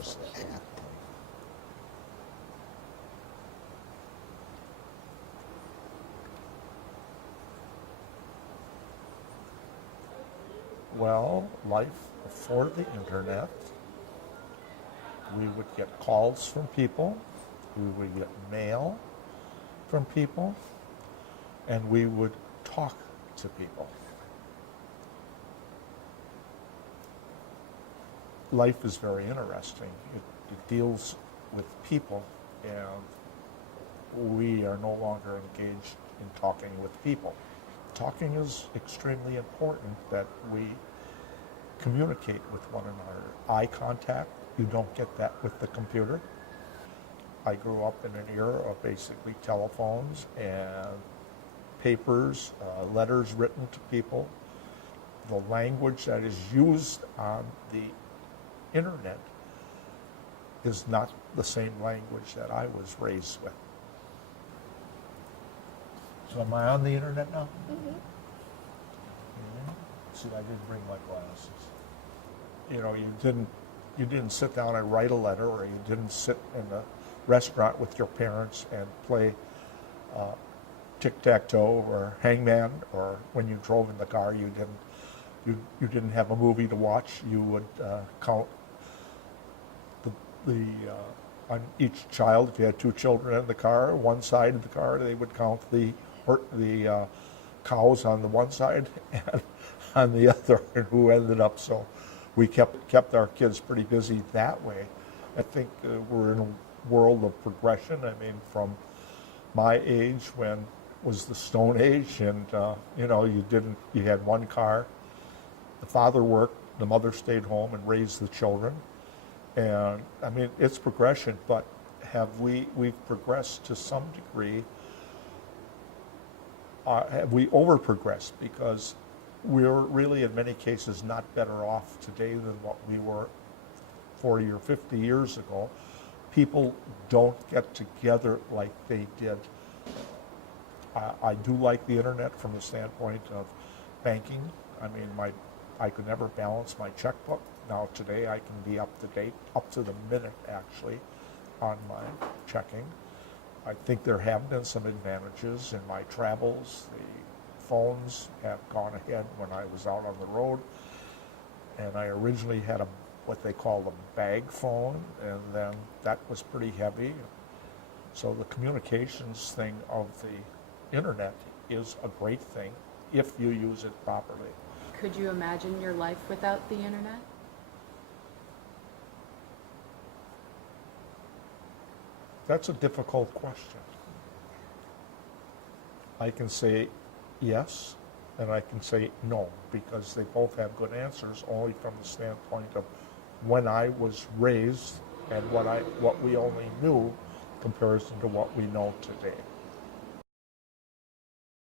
interesting. Well, life before the internet, we would get calls from people, we would get mail from people, and we would talk to people. Life is very interesting. It deals with people, and we are no longer engaged in talking with people. Talking is extremely important, that we communicate with one another. Eye contact, you don't get that with the computer. I grew up in an era of basically telephones and papers, letters written to people. The language that is used on the internet is not the same language that I was raised with. So am I on the internet now? Mm-hmm. See, I didn't bring my glasses. You know, you didn't sit down and write a letter, or you didn't sit in a restaurant with your parents and play tic-tac-toe or hangman, or when you drove in the car, you didn't have a movie to watch. You would count the on each child. If you had two children in the car, one side of the car, they would count the cows on the one side and on the other, and who ended up. So we kept our kids pretty busy that way. I think we're in a world of progression. I mean, from my age, when was the Stone Age, and you know, you had one car. The father worked, the mother stayed home and raised the children. And I mean, it's progression, but we've progressed to some degree. Have we over-progressed? Because we're really, in many cases, not better off today than what we were 40 or 50 years ago. People don't get together like they did. I do like the internet from the standpoint of banking. I mean, I could never balance my checkbook. Now today I can be up to date, up to the minute actually, on my checking. I think there have been some advantages in my travels. The phones have gone ahead when I was out on the road, and I originally had what they call a bag phone, and then that was pretty heavy. So the communications thing of the internet is a great thing if you use it properly. Could you imagine your life without the internet? That's a difficult question. I can say yes, and I can say no, because they both have good answers, only from the standpoint of when I was raised and what we only knew in comparison to what we know today.